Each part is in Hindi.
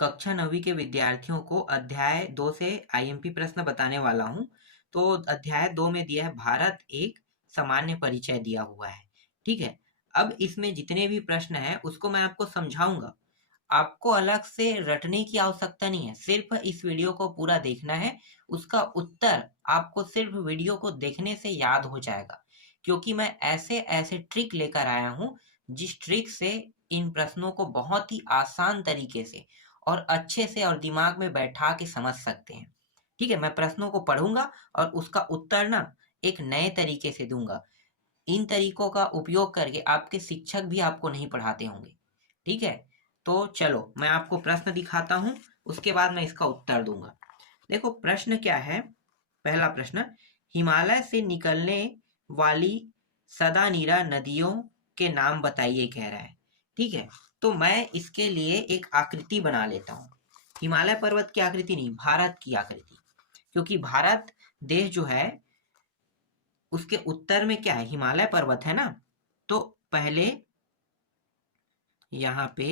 कक्षा 9वीं के विद्यार्थियों को अध्याय 2 से आईएमपी प्रश्न बताने वाला हूँ। तो अध्याय 2 में दिया है भारत एक सामान्य परिचय दिया हुआ है। ठीक है? अब इसमें जितने भी प्रश्न हैं उसको मैं आपको समझाऊँगा। आपको अलग से रटने की आवश्यकता नहीं है, सिर्फ़ इस वीडियो को पूरा देखना है, उसका उत्तर आपको सिर्फ़ वीडियो को देखने से याद हो जाएगा। क्योंकि मैं ऐसे-ऐसे ट्रिक लेकर आया हूँ, जिस ट्रिक से इन प्रश्नों को बहुत ही आसान तरीके से और अच्छे से और दिमाग में बैठा के समझ सकते हैं। ठीक है? मैं प्रश्नों को पढ़ूँगा और उसका उत्तर ना एक नए तरीके से दूँगा। इन तरीकों का उपयोग करके आपके शिक्षक भी आपको नहीं पढ़ाते होंगे। ठीक है? तो चलो मैं आपको प्रश्न दिखाता हूँ, उसके बाद मैं इसका उत्तर दूँगा। देखो प्रश्न क्या है? पहला प्रश्न, हिमालय से निकलने वाली सदानीरा नदियों के नाम बताइए कह रहा है। ठीक है? तो मैं इसके लिए एक आकृति बना लेता हूँ। हिमालय पर्वत की आकृति नहीं, भारत की आकृति। क्योंकि भारत देश जो है उसके उत्तर में क्या है? हिमालय पर्वत है ना? तो पहले यहाँ पे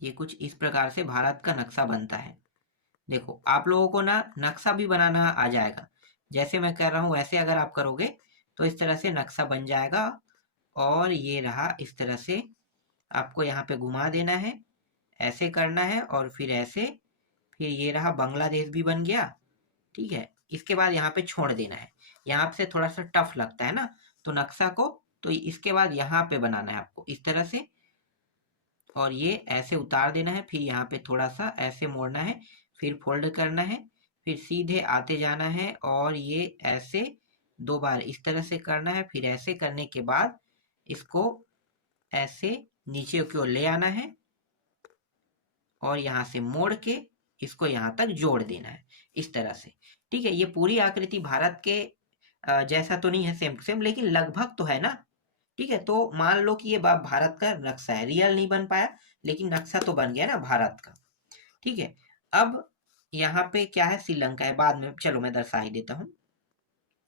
ये कुछ इस प्रकार से भारत का नक्शा बनता है। देखो आप लोगों को ना नक्शा भी बनाना आ जाएगा। जैसे मैं कर रहा हूँ वैसे अगर आप करोगे तो इस तरह से नक्शा बन जाएगा। और ये रहा इस तरह से, आपको यहाँ पे घुमा देना है, ऐसे करना है और फिर ऐसे, फिर ये रहा बांग्लादेश भी बन गया। ठीक है? इसके बाद यहाँ पे छोड़ देना है। यहाँ से थोड़ा सा टफ लगता है ना, तो नक्शा को तो इसके बाद यहाँ पे बनाना है आपको इस तरह से, और ये ऐसे उतार देना है, फिर यहाँ पे थोड़ा सा ऐसे मोड़ना है, फिर फोल्ड करना है, फिर सीधे आते जाना है और ये ऐसे 2 बार इस तरह से करना है। फिर ऐसे करने के बाद इसको ऐसे नीचे की ओर ले आना है और यहाँ से मोड़ के इसको यहाँ तक जोड़ देना है इस तरह से। ठीक है? ये पूरी आकृति भारत के जैसा तो नहीं है सेम टू सेम, लेकिन लगभग तो है ना। ठीक है? तो मान लो कि ये भारत का नक्शा है, रियल नहीं बन पाया लेकिन नक्शा तो बन गया ना भारत का। ठीक है? अब यहाँ पे क्या है? श्रीलंका है, बाद में चलो मैं दर्शा ही देता हूँ।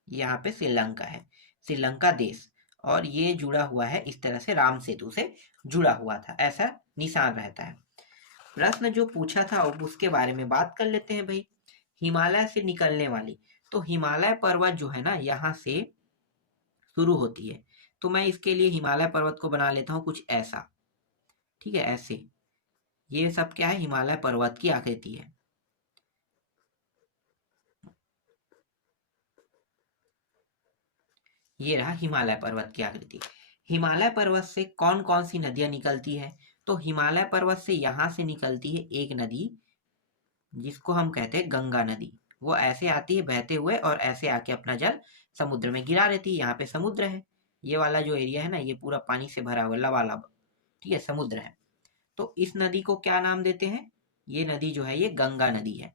यहाँ पे श्रीलंका है, श्रीलंका देश, और ये जुड़ा हुआ है इस तरह से, राम सेतु से जुड़ा हुआ था, ऐसा निशान रहता है। प्रश्न जो पूछा था अब उसके बारे में बात कर लेते हैं भाई। हिमालय से निकलने वाली, तो हिमालय पर्वत जो है ना यहाँ से शुरू होती है। तो मैं इसके लिए हिमालय पर्वत को बना लेता हूँ कुछ ऐसा। ठीक है? ऐसे ये सब क्या है? हिमालय पर्वत की आकृति है। ये रहा हिमालय पर्वत की आकृति। हिमालय पर्वत से कौन कौन सी नदियां निकलती है? तो हिमालय पर्वत से यहाँ से निकलती है एक नदी जिसको हम कहते हैं गंगा नदी। वो ऐसे आती है बहते हुए और ऐसे आके अपना जल समुद्र में गिरा देती है। यहाँ पे समुद्र है, ये वाला जो एरिया है ना ये पूरा पानी से भरा हुआ लबालब। ठीक है? समुद्र है। तो इस नदी को क्या नाम देते हैं? ये नदी जो है ये गंगा नदी है।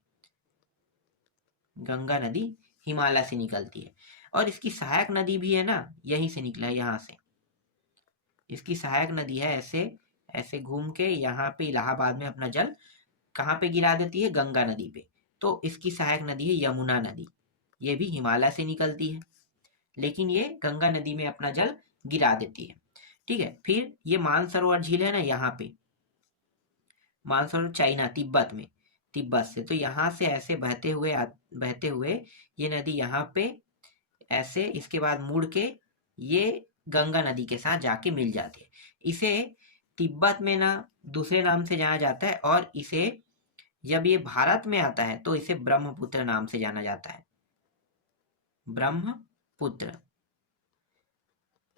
गंगा नदी हिमालय से निकलती है और इसकी सहायक नदी भी है ना, यहीं से निकला है, यहाँ से। इसकी सहायक नदी है, ऐसे ऐसे घूम के यहाँ पे इलाहाबाद में अपना जल कहाँ पे गिरा देती है? गंगा नदी पे। तो इसकी सहायक नदी है यमुना नदी, ये भी हिमालय से निकलती है लेकिन ये गंगा नदी में अपना जल गिरा देती है। ठीक है? फिर ये मानसरोवर झील है ना यहाँ पे, मानसरोवर चाइना तिब्बत में, तिब्बत से, तो यहाँ से ऐसे बहते हुए ये नदी यहाँ पे ऐसे, इसके बाद मुड़ के ये गंगा नदी के साथ जाके मिल जाती है। इसे तिब्बत में ना दूसरे नाम से जाना जाता है और इसे जब ये भारत में आता है तो इसे ब्रह्मपुत्र नाम से जाना जाता है, ब्रह्मपुत्र।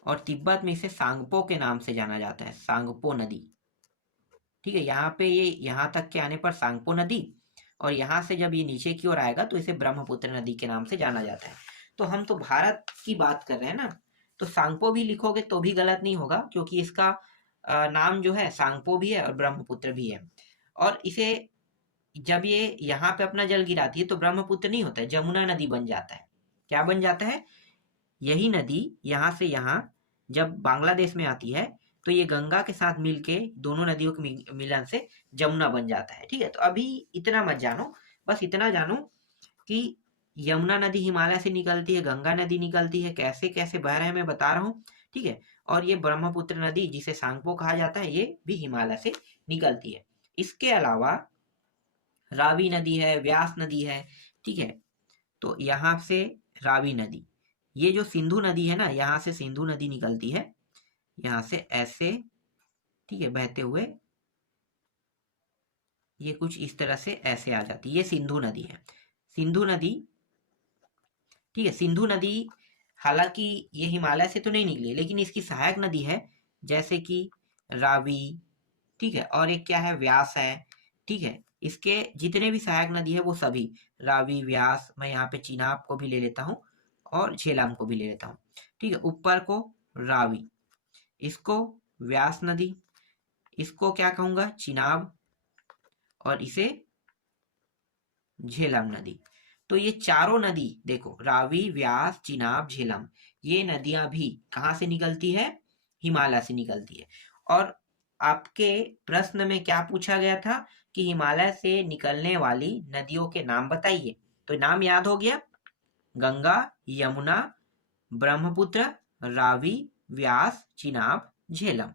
और तिब्बत में इसे सांगपो के नाम से जाना जाता है, सांगपो नदी। ठीक है? यहाँ पे ये यहाँ तक के आने पर सांगपो नदी, और यहाँ से जब ये नीचे की ओर आएगा तो इसे ब्रह्मपुत्र नदी के नाम से जाना जाता है। तो हम तो भारत की बात कर रहे हैं ना, तो सांगपो भी लिखोगे तो भी गलत नहीं होगा क्योंकि इसका नाम जो है सांगपो भी है और ब्रह्मपुत्र भी है। और इसे जब ये यहाँ पे अपना जल गिराती है तो ब्रह्मपुत्र नहीं होता है, जमुना नदी बन जाता है। क्या बन जाता है? यही नदी यहाँ से यहाँ जब बांग्लादेश में आती है तो ये गंगा के साथ मिलके दोनों नदियों के मिलन से जमुना बन जाता है। ठीक है? तो अभी इतना मत जानो, बस इतना जानो कि यमुना नदी हिमालय से निकलती है, गंगा नदी निकलती है, कैसे कैसे बह रहे हैं मैं बता रहा हूँ। ठीक है? और ये ब्रह्मपुत्र नदी जिसे सांगपो कहा जाता है ये भी हिमालय से निकलती है। इसके अलावा रावी नदी है, व्यास नदी है, ठीक है। तो यहाँ से रावी नदी, ये जो सिंधु नदी है ना, यहाँ से सिंधु नदी निकलती है, यहाँ से ऐसे, ठीक है, बहते हुए ये कुछ इस तरह से ऐसे आ जाती है, ये सिंधु नदी है। सिंधु नदी, ठीक है, सिंधु नदी हालांकि ये हिमालय से तो नहीं निकली लेकिन इसकी सहायक नदी है, जैसे कि रावी, ठीक है, और एक क्या है, व्यास है, ठीक है। इसके जितने भी सहायक नदी है वो सभी, रावी, व्यास, मैं यहाँ पे चिनाब को भी ले लेता हूँ और झेलम को भी ले लेता हूँ, ठीक है। ऊपर को रावी, इसको व्यास नदी, इसको क्या कहूंगा, चिनाब, और इसे झेलम नदी। तो ये चारों नदी देखो, रावी, व्यास, चिनाब, झेलम, ये नदियां भी कहाँ से निकलती है, हिमालय से निकलती है। और आपके प्रश्न में क्या पूछा गया था कि हिमालय से निकलने वाली नदियों के नाम बताइए, तो नाम याद हो गया, गंगा, यमुना, ब्रह्मपुत्र, रावी, व्यास, चिनाब, झेलम,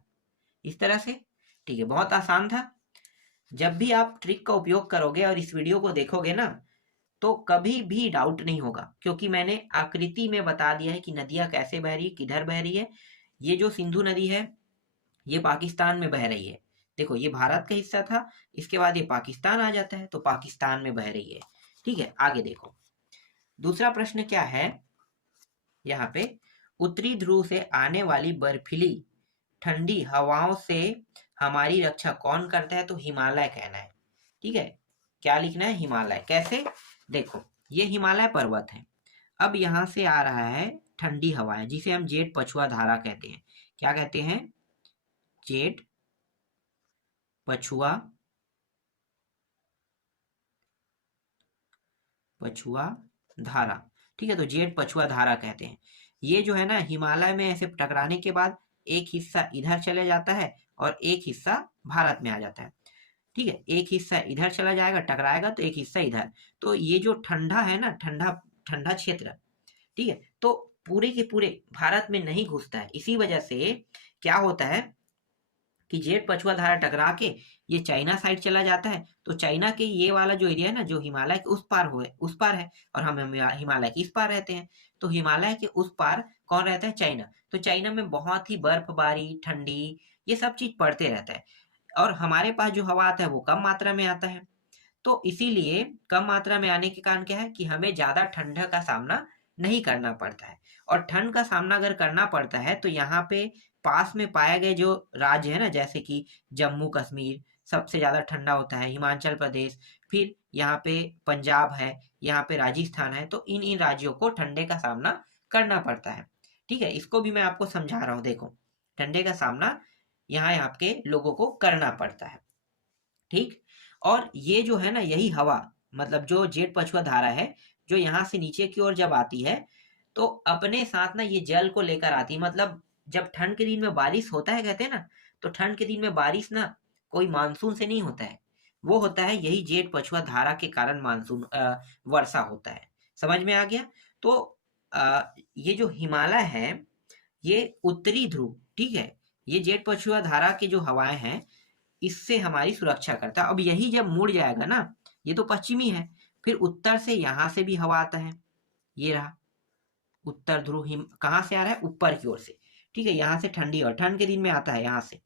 इस तरह से, ठीक है। बहुत आसान था। जब भी आप ट्रिक का उपयोग करोगे और इस वीडियो को देखोगे ना, तो कभी भी डाउट नहीं होगा, क्योंकि मैंने आकृति में बता दिया है कि नदियां कैसे बह रही है, किधर बह रही है। ये जो सिंधु नदी है ये पाकिस्तान में बह रही है, देखो ये भारत का हिस्सा था, इसके बाद ये पाकिस्तान आ जाता है, तो पाकिस्तान में बह रही है, ठीक है। आगे देखो, दूसरा प्रश्न क्या है यहाँ पे, उत्तरी ध्रुव से आने वाली बर्फीली ठंडी हवाओं से हमारी रक्षा कौन करता है, तो हिमालय कहना है, ठीक है। क्या लिखना है, हिमालय। कैसे, देखो ये हिमालय पर्वत है, अब यहां से आ रहा है ठंडी हवाएं, जिसे हम जेठ पछुआ धारा कहते हैं। क्या कहते हैं, जेठ पछुआ, पछुआ धारा, ठीक है। तो जेठ पछुआ धारा कहते हैं। ये जो है ना, हिमालय में ऐसे टकराने के बाद एक हिस्सा इधर चले जाता है और एक हिस्सा भारत में आ जाता है, ठीक है। एक हिस्सा इधर चला जाएगा, टकराएगा, तो एक हिस्सा इधर। तो ये जो ठंडा है ना, ठंडा ठंडा क्षेत्र, ठीक है, तो पूरे के पूरे भारत में नहीं घुसता है। इसी वजह से क्या होता है कि जेठ पछुआ धारा टकरा के ये चाइना साइड चला जाता है, तो चाइना के ये वाला जो एरिया है ना, जो हिमालय के उस पार है, और हम हिमालय के इस पार रहते हैं, तो हिमालय के उस पार कौन रहता है, चाइना। तो चाइना में बहुत ही बर्फबारी, ठंडी, ये सब चीज पड़ते रहता है, और हमारे पास जो हवा आता है वो कम मात्रा में आता है। तो इसीलिए कम मात्रा में आने के कारण क्या है कि हमें ज्यादा ठंड का सामना नहीं करना पड़ता है। और ठंड का सामना अगर करना पड़ता है तो यहाँ पे पास में पाए गए जो राज्य है ना, जैसे कि जम्मू कश्मीर सबसे ज्यादा ठंडा होता है, हिमाचल प्रदेश, फिर यहाँ पे पंजाब है, यहाँ पे राजस्थान है, तो इन इन राज्यों को ठंडे का सामना करना पड़ता है, ठीक है। इसको भी मैं आपको समझा रहा हूँ, देखो ठंडे का सामना यहाँ आपके लोगों को करना पड़ता है, ठीक। और ये जो है ना, यही हवा, मतलब जो जेठ पछुआ धारा है, जो यहाँ से नीचे की ओर जब आती है तो अपने साथ ना ये जल को लेकर आती है। मतलब जब ठंड के दिन में बारिश होता है, कहते हैं ना, तो ठंड के दिन में बारिश ना कोई मानसून से नहीं होता है, वो होता है यही जेठ पछुआ धारा के कारण मानसून वर्षा होता है। समझ में आ गया। तो ये जो हिमालय है ये उत्तरी ध्रुव, ठीक है, ये जेठ पछुआ धारा की जो हवाएं हैं इससे हमारी सुरक्षा करता है। अब यही जब मुड़ जाएगा ना, ये तो पश्चिमी है, फिर उत्तर से यहां से भी हवा आता है, ये रहा उत्तर ध्रुव, हिम कहाँ से आ रहा है, ऊपर की ओर से, ठीक है। यहाँ से ठंडी, और ठंड के दिन में आता है यहाँ से,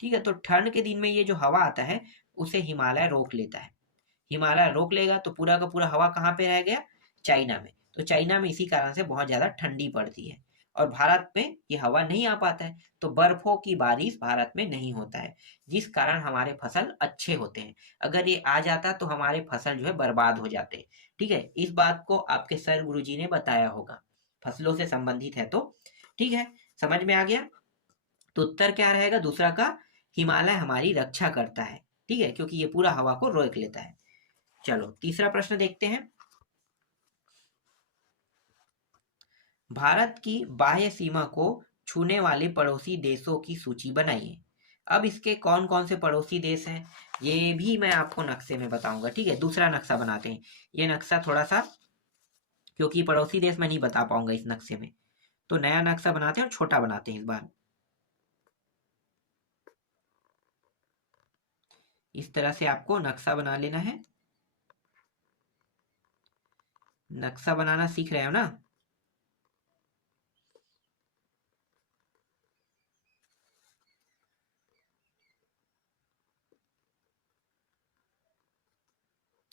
ठीक है। तो ठंड के दिन में ये जो हवा आता है उसे हिमालय रोक लेता है। हिमालय रोक लेगा तो पूरा का पूरा हवा कहाँ पे रह गया, चाइना में। तो चाइना में इसी कारण से बहुत ज्यादा ठंडी पड़ती है, और भारत में ये हवा नहीं आ पाता है, तो बर्फों की बारिश भारत में नहीं होता है, जिस कारण हमारे फसल अच्छे होते हैं। अगर ये आ जाता तो हमारे फसल जो है बर्बाद हो जाते, ठीक है। इस बात को आपके सर गुरुजी ने बताया होगा, फसलों से संबंधित है तो, ठीक है, समझ में आ गया। तो उत्तर क्या रहेगा दूसरा का, हिमालय हमारी रक्षा करता है, ठीक है, क्योंकि ये पूरा हवा को रोक लेता है। चलो तीसरा प्रश्न देखते हैं, भारत की बाह्य सीमा को छूने वाले पड़ोसी देशों की सूची बनाइए। अब इसके कौन कौन से पड़ोसी देश हैं ये भी मैं आपको नक्शे में बताऊंगा, ठीक है। दूसरा नक्शा बनाते हैं, ये नक्शा थोड़ा सा, क्योंकि पड़ोसी देश मैं नहीं बता पाऊंगा इस नक्शे में, तो नया नक्शा बनाते हैं और छोटा बनाते हैं इस बार। इस तरह से आपको नक्शा बना लेना है। नक्शा बनाना सीख रहे हो ना?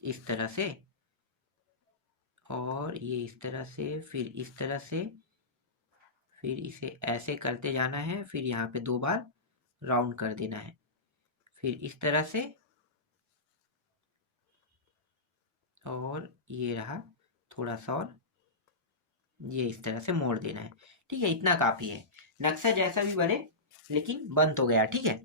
इस तरह से, और ये इस तरह से, फिर इस तरह से, फिर इसे ऐसे करते जाना है, फिर यहाँ पे 2 बार राउंड कर देना है, फिर इस तरह से, और ये रहा थोड़ा सा, और ये इस तरह से मोड़ देना है। ठीक है, इतना काफी है। नक्शा जैसा भी बने, लेकिन बन तो गया। ठीक है,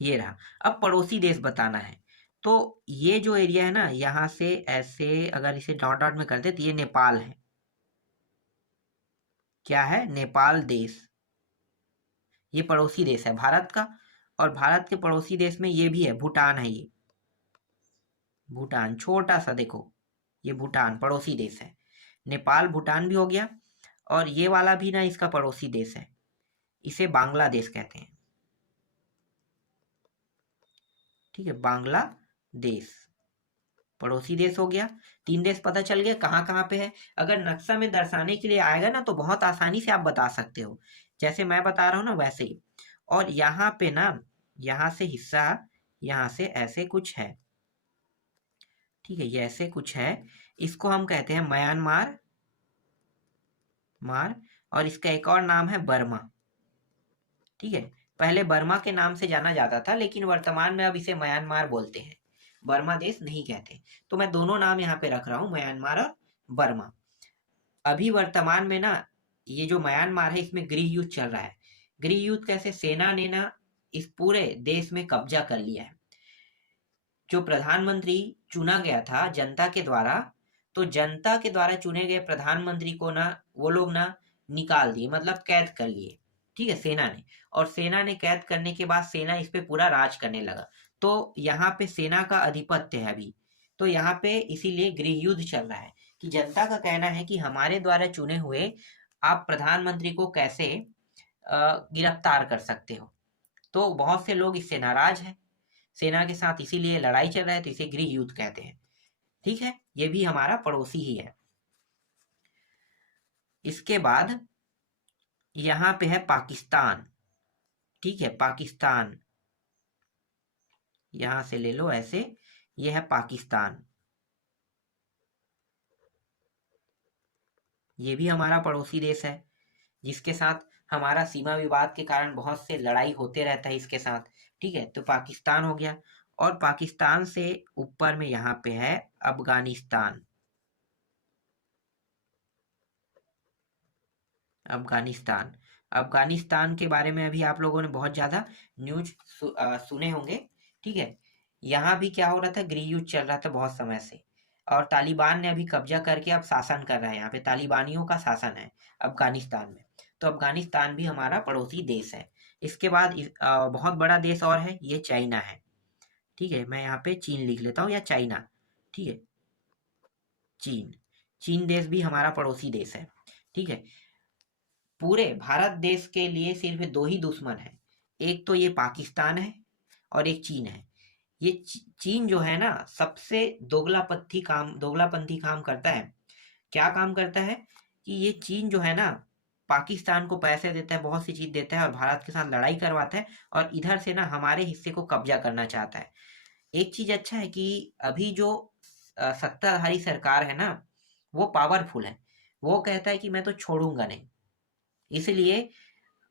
ये रहा। अब पड़ोसी देश बताना है। तो ये जो एरिया है ना, यहाँ से ऐसे अगर इसे डॉट डॉट में कर दे तो ये नेपाल है। क्या है? नेपाल देश। ये पड़ोसी देश है भारत का। और भारत के पड़ोसी देश में ये भी है, भूटान है। ये भूटान छोटा सा, देखो ये भूटान पड़ोसी देश है। नेपाल भूटान भी हो गया। और ये वाला भी ना इसका पड़ोसी देश है, इसे बांग्लादेश कहते हैं। ठीक है, बांग्लादेश पड़ोसी देश हो गया। 3 देश पता चल गया कहाँ कहाँ पे है। अगर नक्शा में दर्शाने के लिए आएगा ना, तो बहुत आसानी से आप बता सकते हो, जैसे मैं बता रहा हूँ ना वैसे ही। और यहाँ पे ना, यहाँ से हिस्सा, यहाँ से ऐसे कुछ है। ठीक है, ये ऐसे कुछ है। इसको हम कहते हैं म्यांमार मार। और इसका एक और नाम है बर्मा। ठीक है, पहले बर्मा के नाम से जाना जाता था, लेकिन वर्तमान में अब इसे म्यांमार बोलते हैं, बर्मा देश नहीं कहते। तो मैं दोनों नाम यहाँ पे रख रहा हूँ, म्यांमार और बर्मा। अभी वर्तमान में ना, ये जो म्यांमार है इसमें गृह युद्ध चल रहा है। गृह युद्ध कैसे? सेना ने ना इस पूरे देश में कब्जा कर लिया है। जो प्रधानमंत्री चुना गया था जनता के द्वारा, तो जनता के द्वारा चुने गए प्रधानमंत्री को ना वो लोग ना निकाल दिए, मतलब कैद कर लिए। ठीक है, सेना ने। और सेना ने कैद करने के बाद सेना इस पे पूरा राज करने लगा। तो यहाँ पे सेना का अधिपत्य है अभी। तो यहाँ पे इसीलिए गृह युद्ध चल रहा है, कि जनता का कहना है कि हमारे द्वारा चुने हुए आप प्रधानमंत्री को कैसे गिरफ्तार कर सकते हो। तो बहुत से लोग इससे नाराज हैं, सेना के साथ, इसीलिए लड़ाई चल रहा है, तो इसे गृह युद्ध कहते हैं। ठीक है, ये भी हमारा पड़ोसी ही है। इसके बाद यहाँ पे है पाकिस्तान। ठीक है, पाकिस्तान यहां से ले लो ऐसे, ये है पाकिस्तान। ये भी हमारा पड़ोसी देश है, जिसके साथ हमारा सीमा विवाद के कारण बहुत से लड़ाई होते रहता है इसके साथ। ठीक है, तो पाकिस्तान हो गया। और पाकिस्तान से ऊपर में यहाँ पे है अफगानिस्तान। अफगानिस्तान, अफगानिस्तान के बारे में अभी आप लोगों ने बहुत ज्यादा न्यूज सुने होंगे। ठीक है, यहाँ भी क्या हो रहा था, गृह युद्ध चल रहा था बहुत समय से। और तालिबान ने अभी कब्जा करके अब शासन कर रहा है, यहाँ पे तालिबानियों का शासन है अफगानिस्तान में। तो अफगानिस्तान भी हमारा पड़ोसी देश है। इसके बाद बहुत बड़ा देश और है, ये चाइना है। ठीक है, मैं यहाँ पे चीन लिख लेता हूँ, या चाइना। ठीक है, चीन। चीन देश भी हमारा पड़ोसी देश है। ठीक है, पूरे भारत देश के लिए सिर्फ 2 ही दुश्मन है, एक तो ये पाकिस्तान है और एक चीन है। ये चीन जो है ना, सबसे दोगलापंथी काम करता है। क्या काम करता है? कि ये चीन जो है ना, पाकिस्तान को पैसे देता है, बहुत सी चीज देता है, और भारत के साथ लड़ाई करवाता है, और इधर से ना हमारे हिस्से को कब्जा करना चाहता है। एक चीज अच्छा है कि अभी जो सत्ताधारी सरकार है ना, वो पावरफुल है। वो कहता है कि मैं तो छोड़ूंगा नहीं। इसलिए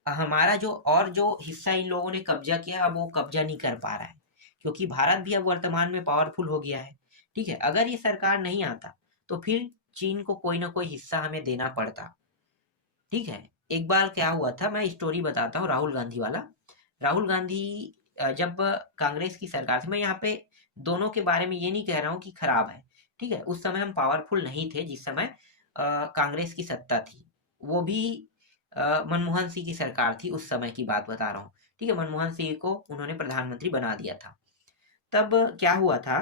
हमारा जो हिस्सा इन लोगों ने कब्जा किया, अब वो कब्जा नहीं कर पा रहा है, क्योंकि भारत भी अब वर्तमान में पावरफुल हो गया है। ठीक है, अगर ये सरकार नहीं आता, तो फिर चीन को कोई ना कोई हिस्सा हमें देना पड़ता। ठीक है, एक बार क्या हुआ था, मैं स्टोरी बताता हूँ, राहुल गांधी वाला। राहुल गांधी जब कांग्रेस की सरकार थी, मैं यहाँ पे दोनों के बारे में ये नहीं कह रहा हूँ कि खराब है। ठीक है, उस समय हम पावरफुल नहीं थे, जिस समय कांग्रेस की सत्ता थी। वो भी मनमोहन सिंह की सरकार थी, उस समय की बात बता रहा हूँ। ठीक है, मनमोहन सिंह को उन्होंने प्रधानमंत्री बना दिया था। तब क्या हुआ था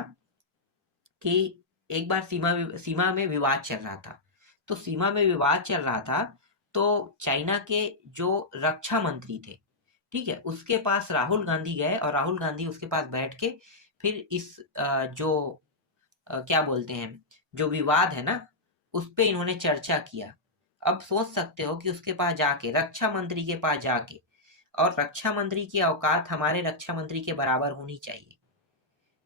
कि एक बार सीमा में विवाद चल रहा था। तो सीमा में विवाद चल रहा था, तो चाइना के जो रक्षा मंत्री थे, ठीक है, उसके पास राहुल गांधी गए, और राहुल गांधी उसके पास बैठ के फिर इस क्या बोलते हैं, जो विवाद है ना, उस पे इन्होंने चर्चा किया। अब सोच सकते हो कि उसके पास जाके, रक्षा मंत्री के पास जाके, और रक्षा मंत्री की औकात हमारे रक्षा मंत्री के बराबर होनी चाहिए,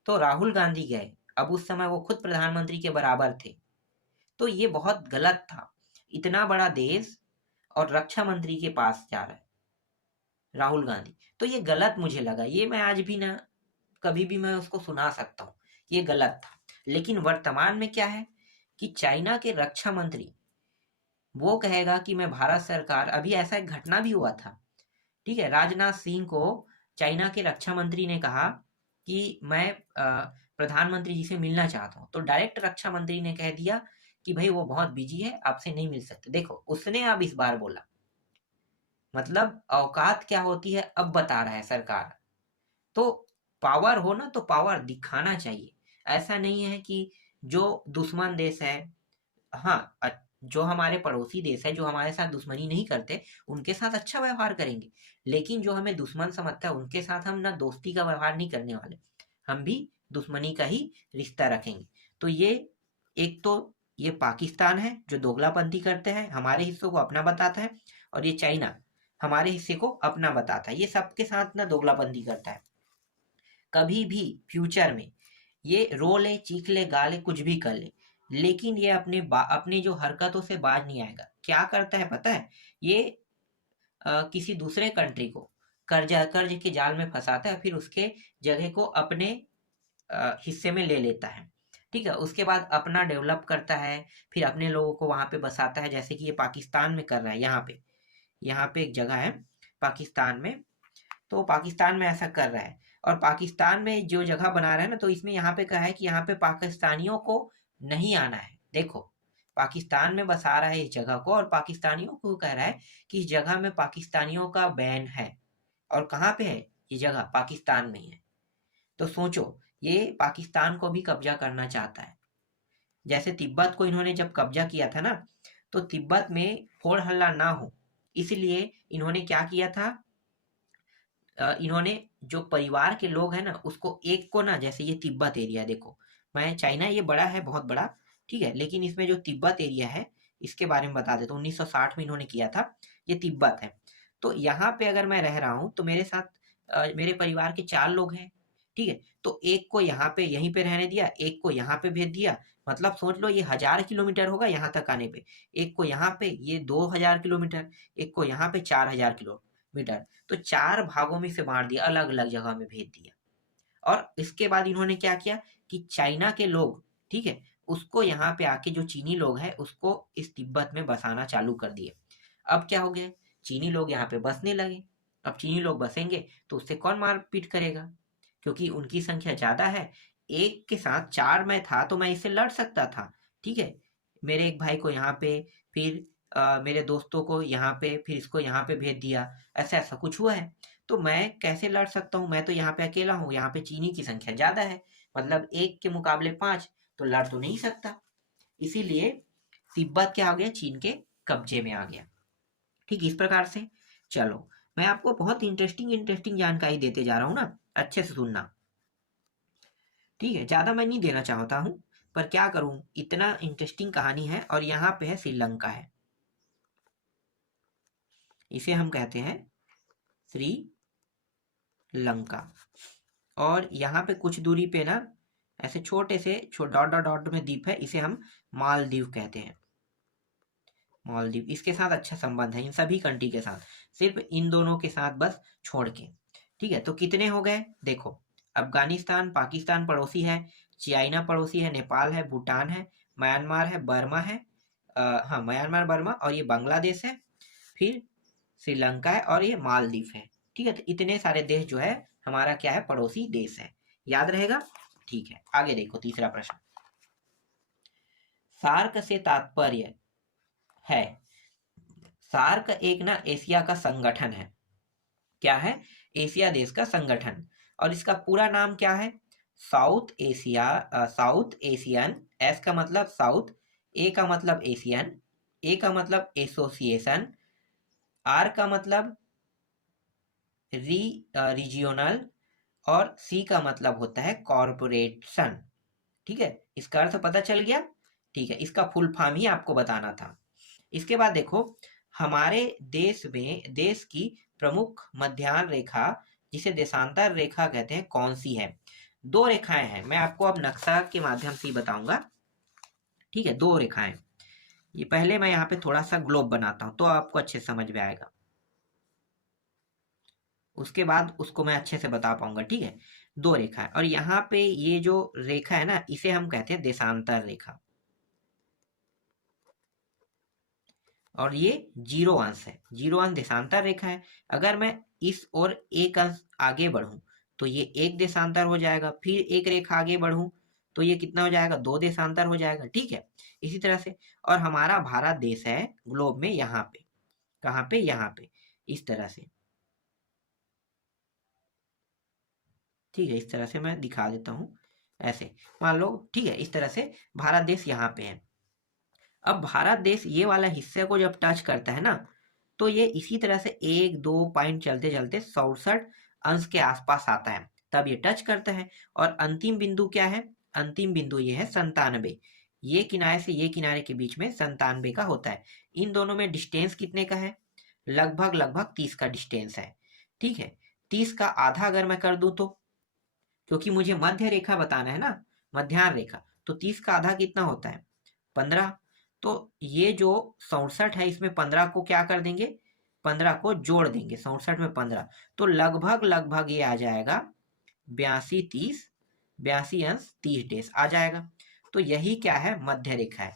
तो राहुल गांधी गए। अब उस समय वो खुद प्रधानमंत्री के बराबर थे, तो ये बहुत गलत था। इतना बड़ा देश और रक्षा मंत्री के पास जा रहा है राहुल गांधी, तो ये गलत मुझे लगा। ये मैं आज भी ना, कभी भी मैं उसको सुना सकता हूँ, ये गलत था। लेकिन वर्तमान में क्या है कि चाइना के रक्षा मंत्री वो कहेगा कि मैं भारत सरकार, अभी ऐसा एक घटना भी हुआ था, ठीक है, राजनाथ सिंह को चाइना के रक्षा मंत्री ने कहा कि मैं प्रधानमंत्री जी से मिलना चाहता हूँ, तो डायरेक्ट रक्षा मंत्री ने कह दिया कि भाई वो बहुत बिजी है, आपसे नहीं मिल सकते। देखो, उसने अब इस बार बोला, मतलब औकात क्या होती है अब बता रहा है सरकार। तो पावर हो ना, तो पावर दिखाना चाहिए। ऐसा नहीं है कि जो दुश्मन देश है, हाँ, जो हमारे पड़ोसी देश है, जो हमारे साथ दुश्मनी नहीं करते, उनके साथ अच्छा व्यवहार करेंगे। लेकिन जो हमें दुश्मन समझता है, उनके साथ हम ना दोस्ती का व्यवहार नहीं करने वाले, हम भी दुश्मनी का ही रिश्ता रखेंगे। तो ये एक तो ये पाकिस्तान है जो दोगलापंथी करते हैं, हमारे हिस्सों को अपना बताता है, और ये चाइना हमारे हिस्से को अपना बताता है। ये सबके साथ ना दोगलापंथी करता है। कभी भी फ्यूचर में ये रो ले, चीख ले, गा ले, कुछ भी कर ले, लेकिन ये अपने जो हरकतों से बाज नहीं आएगा। क्या करता है पता है? ये किसी दूसरे कंट्री को कर्ज के जाल में फंसाता है, फिर उसके जगह को अपने हिस्से में ले लेता है। ठीक है, उसके बाद अपना डेवलप करता है, फिर अपने लोगों को वहां पे बसाता है, जैसे कि ये पाकिस्तान में कर रहा है। यहाँ पे एक जगह है पाकिस्तान में, तो पाकिस्तान में ऐसा कर रहा है। और पाकिस्तान में जो जगह बना रहा है ना, तो इसमें यहाँ पे कहा है कि यहाँ पे पाकिस्तानियों को नहीं आना है। देखो, पाकिस्तान में बसा रहा है इस जगह को, और पाकिस्तानियों को कह रहा है कि इस जगह में पाकिस्तानियों का बैन है। और कहाँ पे है ये जगह? पाकिस्तान में ही है। तो सोचो, ये पाकिस्तान को भी कब्जा करना चाहता है। जैसे तिब्बत को इन्होंने जब कब्जा किया था ना, तो तिब्बत में होड़ हल्ला ना हो, इसलिए इन्होंने क्या किया था, इन्होंने जो परिवार के लोग हैं ना, उसको एक को ना, जैसे ये तिब्बत एरिया देखो, मैं चाइना ये बड़ा है, बहुत बड़ा, ठीक है, लेकिन इसमें जो तिब्बत एरिया है, इसके बारे में बता देता हूँ। 1960 में इन्होंने किया था, ये तिब्बत है। तो यहाँ पे अगर मैं रह रहा हूँ, तो मेरे साथ मेरे परिवार के 4 लोग हैं, ठीक है, तो एक को यहाँ पे यहीं पे रहने दिया, एक को यहाँ पे भेज दिया। मतलब सोच लो, ये 1000 किलोमीटर होगा यहाँ तक आने पे, एक को यहाँ पे ये 2000 किलोमीटर, एक को यहाँ पे 4000 किलोमीटर। तो 4 भागों में से बांट दिया, अलग अलग जगह में भेज दिया। और इसके बाद इन्होंने क्या किया कि चाइना के लोग, ठीक है, उसको यहाँ पे आके, जो चीनी लोग हैं, उसको इस तिब्बत में बसाना चालू कर दिए। अब क्या हो गया, चीनी लोग यहाँ पे बसने लगे। अब चीनी लोग बसेंगे तो उससे कौन मारपीट करेगा, क्योंकि उनकी संख्या ज्यादा है। एक के साथ 4 मैं था, तो मैं इससे लड़ सकता था, ठीक है, मेरे एक भाई को यहाँ पे, फिर मेरे दोस्तों को यहाँ पे, फिर इसको यहाँ पे भेज दिया, ऐसा ऐसा कुछ हुआ है। तो मैं कैसे लड़ सकता हूँ? मैं तो यहाँ पे अकेला हूँ, यहाँ पे चीनी की संख्या ज्यादा है, मतलब 1 के मुकाबले 5, तो लड़ तो नहीं सकता। इसीलिए तिब्बत क्या हो गया, चीन के कब्जे में आ गया। ठीक इस प्रकार से। चलो, मैं आपको बहुत इंटरेस्टिंग इंटरेस्टिंग जानकारी देते जा रहा हूँ ना, अच्छे से सुनना, ठीक है, ज्यादा मैं नहीं देना चाहता हूँ, पर क्या करूँ, इतना इंटरेस्टिंग कहानी है। और यहाँ पे है श्रीलंका है, इसे हम कहते हैं श्रीलंका। और यहाँ पे कुछ दूरी पे ना, ऐसे छोटे से डॉट डॉट डॉट में द्वीप है, इसे हम मालदीव कहते हैं। मालदीव, इसके साथ अच्छा संबंध है इन सभी कंट्री के साथ, सिर्फ इन दोनों के साथ बस छोड़ के। ठीक है, तो कितने हो गए देखो, अफगानिस्तान, पाकिस्तान पड़ोसी है, चाइना पड़ोसी है, नेपाल है, भूटान है, म्यांमार है, बर्मा है, हाँ, म्यांमार, बर्मा, और ये बांग्लादेश है, फिर श्रीलंका है, और ये मालदीव है। ठीक है, तो इतने सारे देश जो है हमारा क्या है, पड़ोसी देश है। याद रहेगा? ठीक है, आगे देखो, तीसरा प्रश्न। सार्क से तात्पर्य है, सार्क एक ना एशिया का संगठन है। क्या है? एशिया देश का संगठन। और इसका पूरा नाम क्या है? साउथ एशियन, एस का मतलब साउथ, ए का मतलब एशियन, ए का मतलब एसोसिएशन, आर का मतलब रीजियोनल, और सी का मतलब होता है कॉरपोरेशन। ठीक है, इसका अर्थ पता चल गया। ठीक है, इसका फुल फॉर्म ही आपको बताना था। इसके बाद देखो, हमारे देश में देश की प्रमुख मध्याह्न रेखा जिसे देशांतर रेखा कहते हैं कौन सी है? दो रेखाएं हैं, मैं आपको अब नक्शा के माध्यम से ही बताऊंगा। ठीक है, दो रेखाएं। ये पहले मैं यहाँ पे थोड़ा सा ग्लोब बनाता हूं तो आपको अच्छे समझ में आएगा, उसके बाद उसको मैं अच्छे से बता पाऊंगा। ठीक है, दो रेखा है और यहाँ पे ये जो रेखा है ना, इसे हम कहते हैं देशांतर रेखा, और ये 0 अंश है। 0 अंश देशांतर रेखा है। अगर मैं इस और एक अंश आगे बढ़ूं तो ये एक देशांतर हो जाएगा, फिर एक रेखा आगे बढ़ूं तो ये कितना हो जाएगा? 2 देशांतर हो जाएगा। ठीक है, इसी तरह से। और हमारा भारत देश है ग्लोब में यहाँ पे, कहाँ पे? यहाँ पे, इस तरह से। ठीक है, इस तरह से मैं दिखा देता हूँ, ऐसे मान लो। ठीक है, इस तरह से भारत देश यहाँ पे है। अब भारत देश ये वाला हिस्से को जब टच करता है ना, तो ये इसी तरह से 1 2 पॉइंट चलते चलते 67 अंश के आसपास आता है, तब ये टच करता है। और अंतिम बिंदु क्या है? अंतिम बिंदु ये है 97। ये किनारे से ये किनारे के बीच में 97 का होता है। इन दोनों में डिस्टेंस कितने का है? लगभग लगभग 30 का डिस्टेंस है। ठीक है, 30 का आधा अगर मैं कर दूं तो, क्योंकि मुझे मध्य रेखा बताना है ना, मध्याह्न रेखा, तो 30 का आधा कितना होता है? 15। तो ये जो 67 है, इसमें 15 को क्या कर देंगे? 15 को जोड़ देंगे, 67 में 15, तो लगभग लगभग ये आ जाएगा 82 30, 82 अंश 30 आ जाएगा। तो यही क्या है? मध्य रेखा है।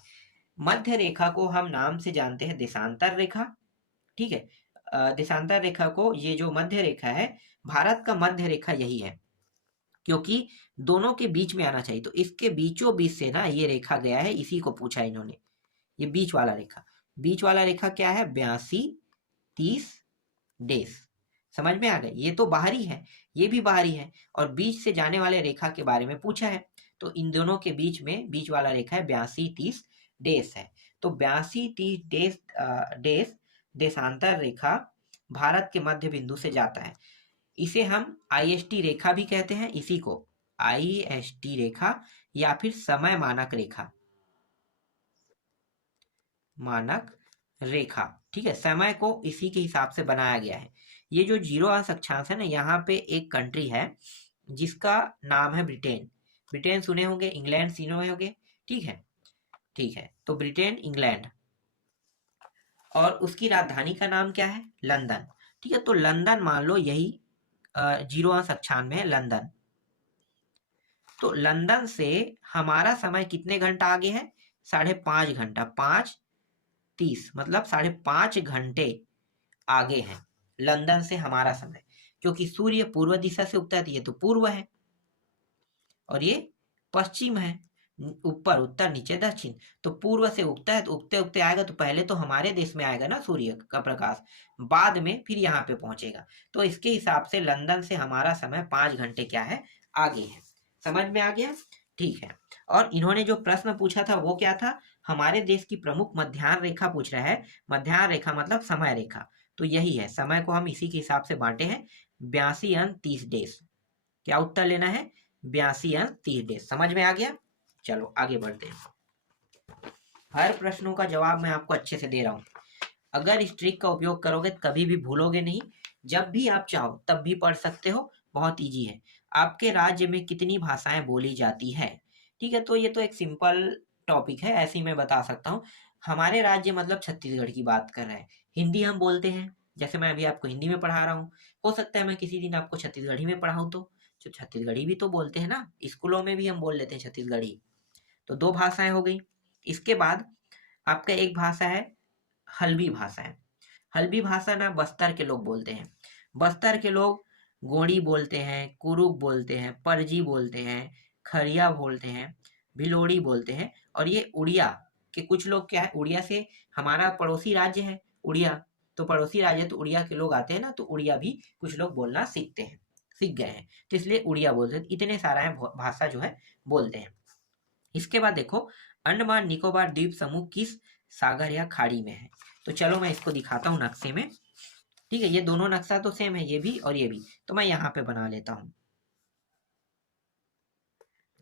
मध्य रेखा को हम नाम से जानते हैं देशांतर रेखा। ठीक है, देशांतर रेखा को, ये जो मध्य रेखा है, भारत का मध्य रेखा यही है, क्योंकि दोनों के बीच में आना चाहिए। तो इसके बीचों बीच से ना ये रेखा गया है, इसी को पूछा इन्होंने। ये बीच वाला रेखा, बीच वाला रेखा क्या है? 82 30 समझ में आ गए? ये तो बाहरी है, ये भी बाहरी है, और बीच से जाने वाले रेखा के बारे में पूछा है। तो इन दोनों के बीच में बीच वाला रेखा है 82 30 है। तो 82 30 देशांतर रेखा भारत के मध्य बिंदु से जाता है। इसे हम IST रेखा भी कहते हैं, इसी को IST रेखा या फिर समय मानक रेखा, मानक रेखा। ठीक है, समय को इसी के हिसाब से बनाया गया है। ये जो 0 अंश अक्षांश है ना, यहाँ पे एक कंट्री है जिसका नाम है ब्रिटेन। ब्रिटेन सुने होंगे, इंग्लैंड सुने होंगे। ठीक है, ठीक है, तो ब्रिटेन, इंग्लैंड, और उसकी राजधानी का नाम क्या है? लंदन। ठीक है, तो लंदन मान लो यही 0 अंश अक्षांश में है लंदन। तो लंदन से हमारा समय कितने घंटा आगे है? 5.5 घंटा, 5:30, मतलब 5.5 घंटे आगे है लंदन से हमारा समय। क्योंकि सूर्य पूर्व दिशा से उगता है तो ये तो पूर्व है, और ये पश्चिम है, ऊपर उत्तर नीचे दक्षिण। तो पूर्व से उगता है, तो उगते उगते आएगा तो पहले तो हमारे देश में आएगा ना सूर्य का प्रकाश, बाद में फिर यहाँ पे पहुंचेगा। तो इसके हिसाब से लंदन से हमारा समय 5 घंटे क्या है? आगे है। समझ में आ गया? ठीक है। और इन्होंने जो प्रश्न पूछा था वो क्या था? हमारे देश की प्रमुख मध्याह्न रेखा पूछ रहा है। मध्याह्न रेखा मतलब समय रेखा, तो यही है। समय को हम इसी के हिसाब से बांटे हैं, 82 अंश 30 क्या उत्तर लेना है? 82 अंश 30। समझ में आ गया? चलो आगे बढ़ते हैं। हर प्रश्नों का जवाब मैं आपको अच्छे से दे रहा हूँ। अगर इस ट्रिक का उपयोग करोगे तो कभी भी भूलोगे नहीं, जब भी आप चाहो तब भी पढ़ सकते हो। बहुत इजी है। आपके राज्य में कितनी भाषाएं बोली जाती है? ठीक है, तो ये तो एक सिंपल टॉपिक है, ऐसे ही मैं बता सकता हूँ। हमारे राज्य मतलब छत्तीसगढ़ की बात कर रहे हैं। हिंदी हम बोलते हैं, जैसे मैं अभी आपको हिंदी में पढ़ा रहा हूँ। हो सकता है मैं किसी दिन आपको छत्तीसगढ़ी में पढ़ाऊँ, तो जो छत्तीसगढ़ी भी तो बोलते हैं ना, स्कूलों में भी हम बोल लेते हैं छत्तीसगढ़ी। तो दो भाषाएं हो गई। इसके बाद आपका एक भाषा है हल्बी भाषा है। हल्बी भाषा ना बस्तर के लोग बोलते हैं। बस्तर के लोग गोंडी बोलते हैं, कुरुक बोलते हैं, परजी बोलते हैं, खरिया बोलते हैं, भिलोड़ी बोलते हैं। और ये उड़िया के कुछ लोग क्या है, उड़िया से हमारा पड़ोसी राज्य है उड़िया, तो पड़ोसी राज्य तो उड़िया के लोग आते हैं ना, तो उड़िया भी कुछ लोग बोलना सीखते हैं, सीख गए हैं, तो इसलिए उड़िया बोलते हैं। इतने सारा भाषा जो है बोलते हैं। इसके बाद देखो, अंडमान निकोबार द्वीप समूह किस सागर या खाड़ी में है? तो चलो मैं इसको दिखाता हूँ नक्शे में। ठीक है, ये दोनों नक्शा तो सेम है, ये भी और ये भी, तो मैं यहाँ पे बना लेता हूँ।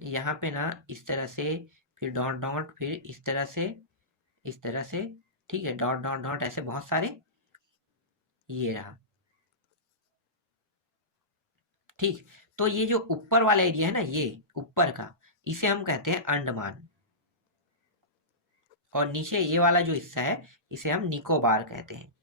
यहाँ पे ना इस तरह से, फिर डॉट डॉट, फिर इस तरह से, इस तरह से, ठीक है, डॉट डॉट डॉट, ऐसे बहुत सारे, ये रहा, ठीक। तो ये जो ऊपर वाला एरिया है ना, ये ऊपर का, इसे हम कहते हैं अंडमान, और नीचे ये वाला जो हिस्सा है इसे हम निकोबार कहते हैं,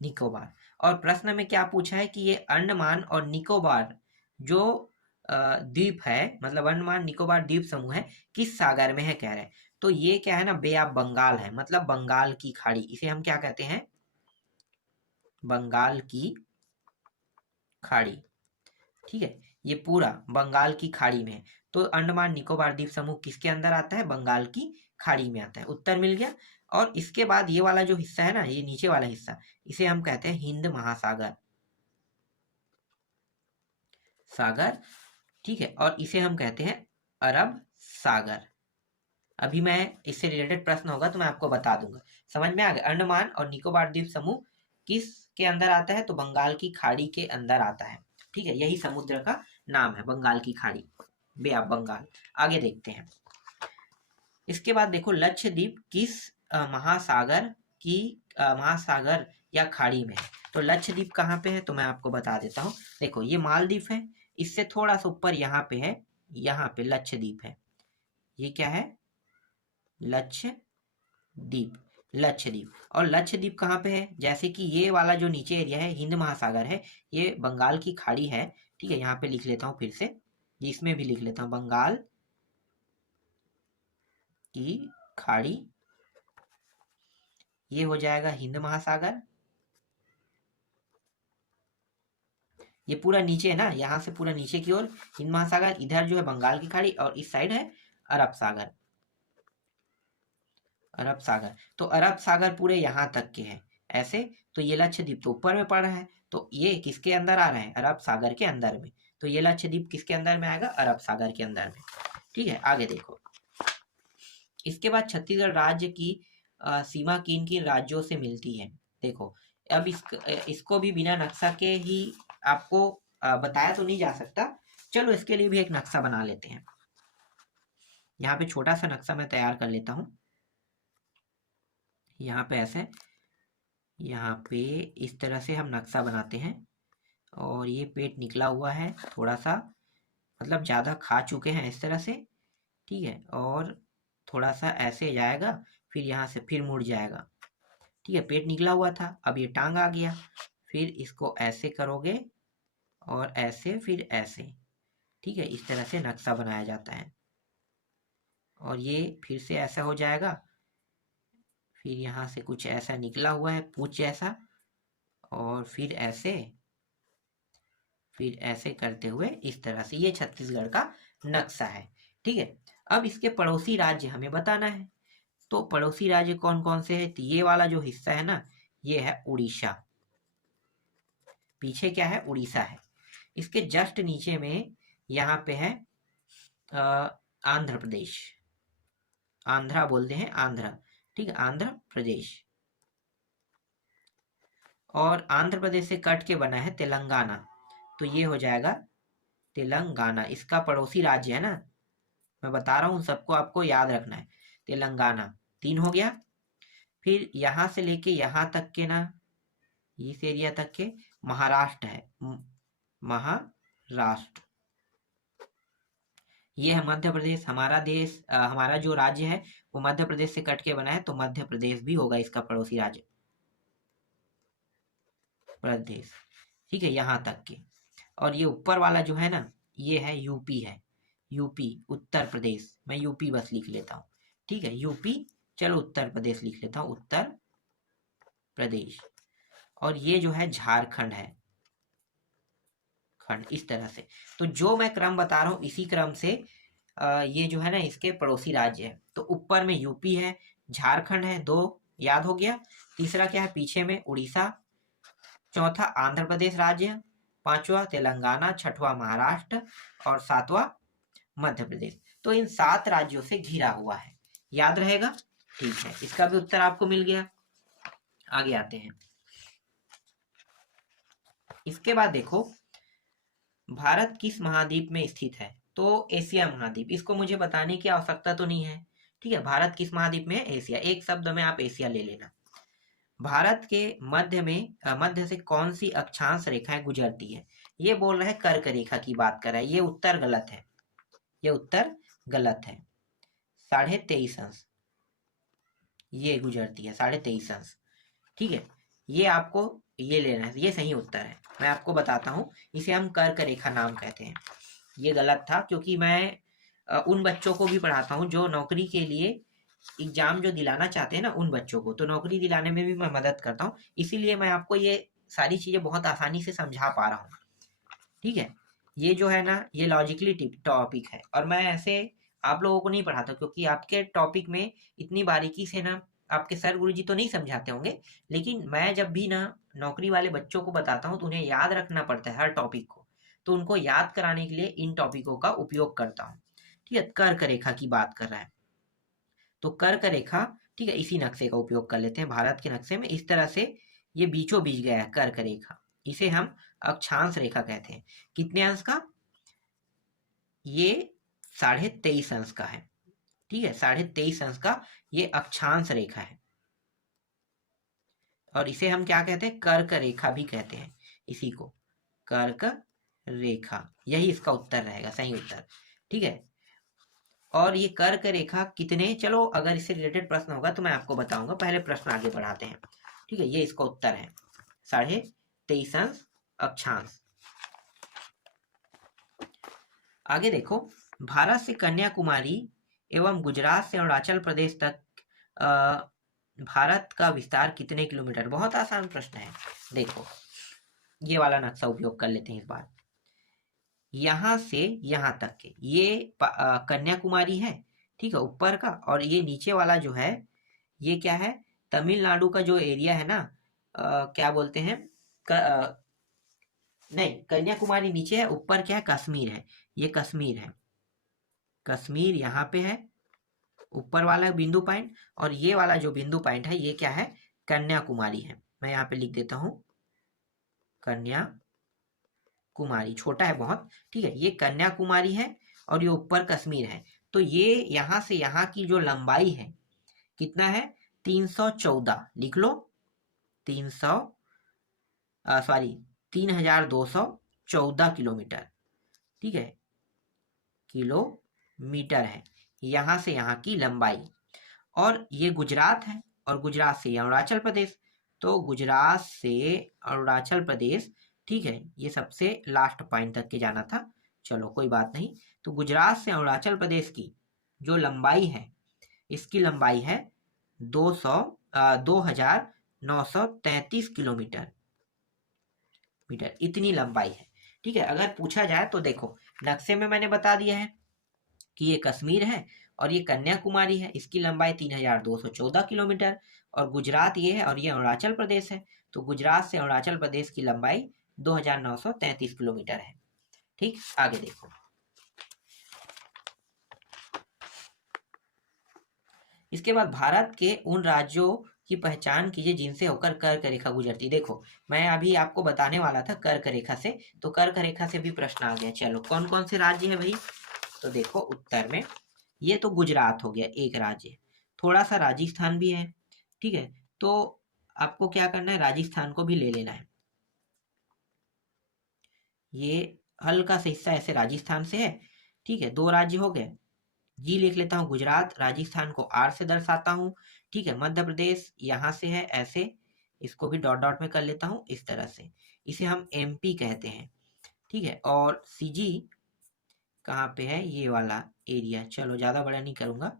निकोबार। और प्रश्न में क्या पूछा है कि ये अंडमान और निकोबार जो द्वीप है, मतलब अंडमान निकोबार द्वीप समूह है, किस सागर में है कह रहे हैं। तो ये क्या है ना, बे ऑफ बंगाल है, मतलब बंगाल की खाड़ी, इसे हम क्या कहते हैं, बंगाल की खाड़ी, ठीक है। ये पूरा बंगाल की खाड़ी में है। तो अंडमान निकोबार द्वीप समूह किसके अंदर आता है, बंगाल की खाड़ी में आता है। उत्तर मिल गया। और इसके बाद ये वाला जो हिस्सा है ना, ये नीचे वाला हिस्सा, इसे हम कहते हैं हिंद महासागर, सागर, ठीक है। और इसे हम कहते हैं अरब सागर। अभी मैं इससे रिलेटेड प्रश्न होगा तो मैं आपको बता दूंगा। समझ में आ गया। अंडमान और निकोबार द्वीप समूह किस के अंदर आता है, तो बंगाल की खाड़ी के अंदर आता है, ठीक है। यही समुद्र का नाम है, बंगाल की खाड़ी, बे ऑफ बंगाल। आगे देखते हैं। इसके बाद देखो, लक्षद्वीप किस महासागर की महासागर या खाड़ी में है। तो लक्षद्वीप कहाँ पे है, तो मैं आपको बता देता हूँ। देखो, ये मालदीव है, इससे थोड़ा सा ऊपर यहाँ पे है, यहाँ पे लक्षद्वीप है। ये क्या है, लक्षद्वीप, लक्षद्वीप। और लक्षद्वीप कहाँ पे है, जैसे कि ये वाला जो नीचे एरिया है हिंद महासागर है, ये बंगाल की खाड़ी है, ठीक है। यहाँ पे लिख लेता हूँ फिर से, इसमें भी लिख लेता हूँ, बंगाल की खाड़ी, ये हो जाएगा हिंद महासागर। ये पूरा नीचे है ना, यहाँ से पूरा नीचे की ओर हिंद महासागर, इधर जो है बंगाल की खाड़ी, और इस साइड है अरब सागर, अरब सागर। तो अरब सागर पूरे यहाँ तक के हैं ऐसे। तो ये लक्षद्वीप तो ऊपर में पड़ रहा है, तो ये किसके अंदर आ रहा है, अरब सागर के अंदर में। तो ये लक्षद्वीप किसके अंदर में आएगा, अरब सागर के अंदर में, ठीक है। आगे देखो, इसके बाद छत्तीसगढ़ राज्य की सीमा किन किन राज्यों से मिलती है। देखो, अब इसको भी बिना नक्शा के ही आपको बताया तो नहीं जा सकता। चलो, इसके लिए भी एक नक्शा बना लेते हैं। यहाँ पे छोटा सा नक्शा मैं तैयार कर लेता हूँ। यहाँ पे ऐसे, यहाँ पे इस तरह से हम नक्शा बनाते हैं। और ये पेट निकला हुआ है थोड़ा सा, मतलब ज़्यादा खा चुके हैं इस तरह से, ठीक है। और थोड़ा सा ऐसे जाएगा, फिर यहाँ से फिर मुड़ जाएगा, ठीक है। पेट निकला हुआ था, अब ये टांग आ गया, फिर इसको ऐसे करोगे और ऐसे, फिर ऐसे, ठीक है। इस तरह से नक्शा बनाया जाता है। और ये फिर से ऐसा हो जाएगा, फिर यहाँ से कुछ ऐसा निकला हुआ है पूंछ जैसा, और फिर ऐसे, फिर ऐसे करते हुए इस तरह से, ये छत्तीसगढ़ का नक्शा है, ठीक है। अब इसके पड़ोसी राज्य हमें बताना है। तो पड़ोसी राज्य कौन कौन से है, तो ये वाला जो हिस्सा है ना, ये है उड़ीसा, पीछे क्या है, उड़ीसा है। इसके जस्ट नीचे में यहाँ पे है आंध्र प्रदेश, आंध्रा बोलते हैं, आंध्रा, ठीक है, आंध्र प्रदेश। और आंध्र प्रदेश से कट के बना है तेलंगाना, तो ये हो जाएगा तेलंगाना, इसका पड़ोसी राज्य है ना, मैं बता रहा हूँ सबको, आपको याद रखना है। तेलंगाना 3 हो गया। फिर यहाँ से लेके यहाँ तक के ना, इस एरिया तक के महाराष्ट्र है, महाराष्ट्र। ये है मध्य प्रदेश, हमारा देश, हमारा जो राज्य है वो मध्य प्रदेश से कट के बना है, तो मध्य प्रदेश भी होगा इसका पड़ोसी राज्य, प्रदेश, ठीक है, यहाँ तक के। और ये ऊपर वाला जो है ना, ये है यूपी, है यूपी, उत्तर प्रदेश, मैं यूपी बस लिख लेता हूँ, ठीक है, यूपी। चलो उत्तर प्रदेश लिख लेता हूँ, उत्तर प्रदेश। और ये जो है झारखंड है, खंड, इस तरह से। तो जो मैं क्रम बता रहा हूँ इसी क्रम से ये जो है ना इसके पड़ोसी राज्य है। तो ऊपर में यूपी है, झारखंड है, 2 याद हो गया। तीसरा क्या है, पीछे में उड़ीसा, चौथा आंध्र प्रदेश राज्य, पांचवा तेलंगाना, छठवां महाराष्ट्र, और सातवां मध्य प्रदेश। तो इन 7 राज्यों से घिरा हुआ है, याद रहेगा, ठीक है। इसका भी उत्तर आपको मिल गया। आगे आते हैं। इसके बाद देखो, भारत किस महाद्वीप में स्थित है। तो एशिया महाद्वीप, इसको मुझे बताने की आवश्यकता तो नहीं है। ठीक है, भारत किस महाद्वीप में है? एशिया। एक शब्द में आप एशिया ले लेना। भारत के मध्य में मध्य से कौन सी अक्षांश रेखाएं गुजरती है? ये बोल रहा है कर्क रेखा की बात कर रहा है। ये उत्तर गलत है, ये उत्तर गलत है। 23.5 अंश ये गुजरती है, 23.5 अंश। ठीक है, ये आपको ये लेना है, ये सही उत्तर है। मैं आपको बताता हूँ, इसे हम कर्क रेखा नाम कहते हैं। ये गलत था, क्योंकि मैं उन बच्चों को भी पढ़ाता हूँ जो नौकरी के लिए एग्जाम जो दिलाना चाहते हैं ना, उन बच्चों को, तो नौकरी दिलाने में भी मैं मदद करता हूँ। इसीलिए मैं आपको ये सारी चीजें बहुत आसानी से समझा पा रहा हूँ। ठीक है, ये जो है ना, ये लॉजिकली टॉपिक है, और मैं ऐसे आप लोगों को नहीं पढ़ाता, क्योंकि आपके टॉपिक में इतनी बारीकी से ना आपके सर गुरुजी तो नहीं समझाते होंगे, लेकिन मैं जब भी ना नौकरी वाले बच्चों को बताता हूँ तो उन्हें याद रखना पड़ता है हर टॉपिक को, तो उनको याद कराने के लिए इन टॉपिकों का उपयोग करता हूँ। ठीक है, कर्क रेखा की बात कर रहा है, तो कर्क रेखा, ठीक है, इसी नक्शे का उपयोग कर लेते हैं। भारत के नक्शे में इस तरह से ये बीचों बीच गया है कर्क रेखा, इसे हम अक्षांश रेखा कहते हैं। कितने अंश का? ये 23.5 अंश का है। ठीक है, 23.5 अंश का ये अक्षांश रेखा है, और इसे हम क्या कहते हैं? कर्क रेखा भी कहते हैं इसी को, कर्क रेखा। यही इसका उत्तर रहेगा, सही उत्तर। ठीक है, और ये कर्क रेखा कितने, चलो अगर इससे रिलेटेड प्रश्न होगा तो मैं आपको बताऊंगा, पहले प्रश्न आगे बढ़ाते हैं। ठीक है, ये इसका उत्तर है, 23.5 अंश अक्षांश। आगे देखो, भारत से कन्याकुमारी एवं गुजरात से अरुणाचल प्रदेश तक भारत का विस्तार कितने किलोमीटर? बहुत आसान प्रश्न है। देखो, ये वाला नक्शा उपयोग कर लेते हैं इस बार। यहां से यहां तक के ये कन्याकुमारी है, ठीक है, ऊपर का, और ये नीचे वाला जो है ये क्या है? तमिलनाडु का जो एरिया है ना, क्या बोलते हैं, नहीं, कन्याकुमारी नीचे है, ऊपर क्या है? कश्मीर है, ये कश्मीर है। कश्मीर यहाँ पे है, ऊपर वाला बिंदु पॉइंट, और ये वाला जो बिंदु पॉइंट है ये क्या है? कन्याकुमारी है। मैं यहाँ पे लिख देता हूँ कन्याकुमारी, छोटा है बहुत। ठीक है, ये कन्याकुमारी है और ये ऊपर कश्मीर है। तो ये यहाँ से यहाँ की जो लंबाई है कितना है? 314, लिख लो, 3214 किलोमीटर। ठीक है, किलोमीटर है यहाँ से यहाँ की लंबाई। और ये गुजरात है, और गुजरात से अरुणाचल प्रदेश, तो गुजरात से अरुणाचल प्रदेश, ठीक है, ये सबसे लास्ट पॉइंट तक के जाना था, चलो कोई बात नहीं। तो गुजरात से अरुणाचल प्रदेश की जो लंबाई है, इसकी लंबाई है 2933 किलोमीटर इतनी लंबाई है। ठीक है, अगर पूछा जाए तो देखो, नक्शे में मैंने बता दिया है कि ये कश्मीर है और ये कन्याकुमारी है, इसकी लंबाई 3214 किलोमीटर, और गुजरात ये है और ये अरुणाचल प्रदेश है, तो गुजरात से अरुणाचल प्रदेश की लंबाई 2933 किलोमीटर है। ठीक, आगे देखो, इसके बाद भारत के उन राज्यों की पहचान कीजिए जिनसे होकर कर्क रेखा गुजरती। देखो, मैं अभी आपको बताने वाला था कर्क रेखा से, तो कर्क रेखा से भी प्रश्न आ गया। चलो, कौन कौन से राज्य है भाई? तो देखो, उत्तर में ये तो गुजरात हो गया, एक राज्य, थोड़ा सा राजस्थान भी है। ठीक है, तो आपको क्या करना है? राजस्थान को भी ले लेना है। ये हल्का सा हिस्सा ऐसे राजस्थान से है। ठीक है, 2 राज्य हो गए। जी लिख लेता हूँ गुजरात, राजस्थान को आर से दर्शाता हूँ। ठीक है, मध्य प्रदेश यहाँ से है ऐसे, इसको भी डॉट डॉट में कर लेता हूँ इस तरह से, इसे हम एमपी कहते हैं। ठीक है, और सीजी कहाँ पे है? ये वाला एरिया, चलो ज़्यादा बड़ा नहीं करूँगा,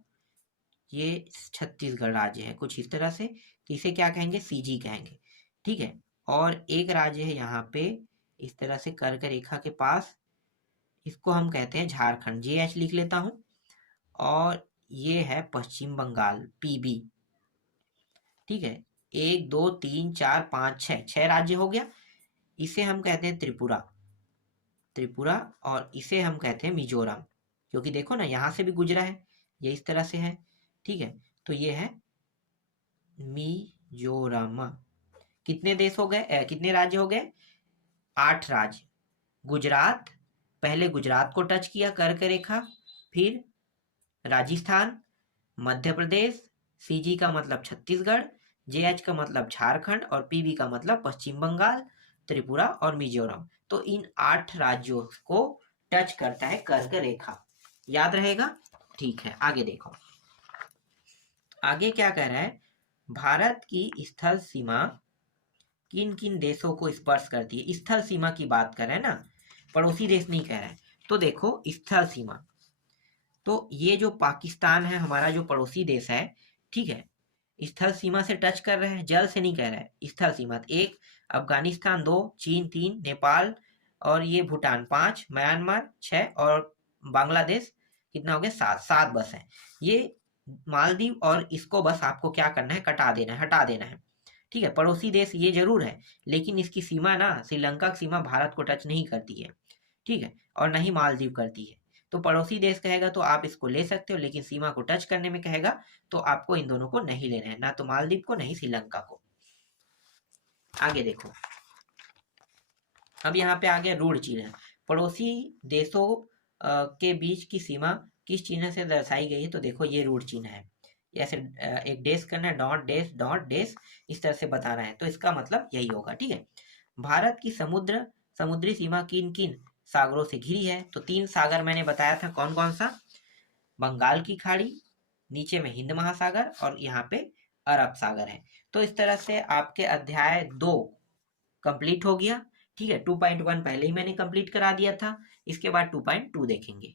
ये छत्तीसगढ़ राज्य है कुछ इस तरह से, तो इसे क्या कहेंगे? सीजी कहेंगे। ठीक है, और एक राज्य है यहाँ पे इस तरह से कर्क रेखा के पास, इसको हम कहते हैं झारखंड, जे एच लिख लेता हूँ, और ये है पश्चिम बंगाल, पीबी। ठीक है, 1 2 3 4 5 6, 6 राज्य हो गया। इसे हम कहते हैं त्रिपुरा, त्रिपुरा, और इसे हम कहते हैं मिजोरम, क्योंकि देखो ना यहाँ से भी गुजरा है, ये इस तरह से है। ठीक है, तो ये है मिजोरम। कितने देश हो गए, कितने राज्य हो गए? 8 राज्य। गुजरात पहले गुजरात को टच किया कर्क रेखा, फिर राजस्थान, मध्य प्रदेश, सीजी का मतलब छत्तीसगढ़, जेएच का मतलब झारखंड और पीबी का मतलब पश्चिम बंगाल, त्रिपुरा और मिजोरम। तो इन 8 राज्यों को टच करता है कर्क रेखा। याद रहेगा? ठीक है, आगे देखो। आगे क्या कह रहा है, भारत की स्थल सीमा किन किन देशों को स्पर्श करती है। स्थल सीमा की बात कर रहे हैं ना, पड़ोसी देश नहीं कह रहे हैं। तो देखो स्थल सीमा, तो ये जो पाकिस्तान है हमारा जो पड़ोसी देश है, ठीक है, स्थल सीमा से टच कर रहे हैं, जल से नहीं कह रहे हैं। स्थल सीमा 1, अफगानिस्तान 2, चीन 3, नेपाल और ये भूटान 5, म्यांमार 6 और बांग्लादेश कितना हो गया 7। 7 बस है ये। मालदीव और इसको बस आपको क्या करना है, कटा देना है, हटा देना है। ठीक है, पड़ोसी देश ये जरूर है, लेकिन इसकी सीमा ना, श्रीलंका की सीमा भारत को टच नहीं करती है। ठीक है, और नहीं मालदीव करती है। तो पड़ोसी देश कहेगा तो आप इसको ले सकते हो, लेकिन सीमा को टच करने में कहेगा तो आपको इन दोनों को नहीं लेना है, ना तो मालदीव को नहीं श्रीलंका को। आगे देखो, अब यहाँ पे आगे रूढ़ चिन्ह, पड़ोसी देशों के बीच की सीमा किस चिन्ह से दर्शाई गई है। तो देखो ये रूढ़ चिन्ह है, ऐसे एक डैश करना है, डॉट डैश डॉट डैश, इस तरह से बताना है। तो इसका मतलब यही होगा। ठीक है, भारत की समुद्री सीमा किन किन सागरों से घिरी है। तो 3 सागर मैंने बताया था, कौन कौन सा, बंगाल की खाड़ी, नीचे में हिंद महासागर और यहाँ पे अरब सागर है। तो इस तरह से आपके अध्याय 2 कंप्लीट हो गया। ठीक है, 2.1 पहले ही मैंने कंप्लीट करा दिया था, इसके बाद 2.2 देखेंगे।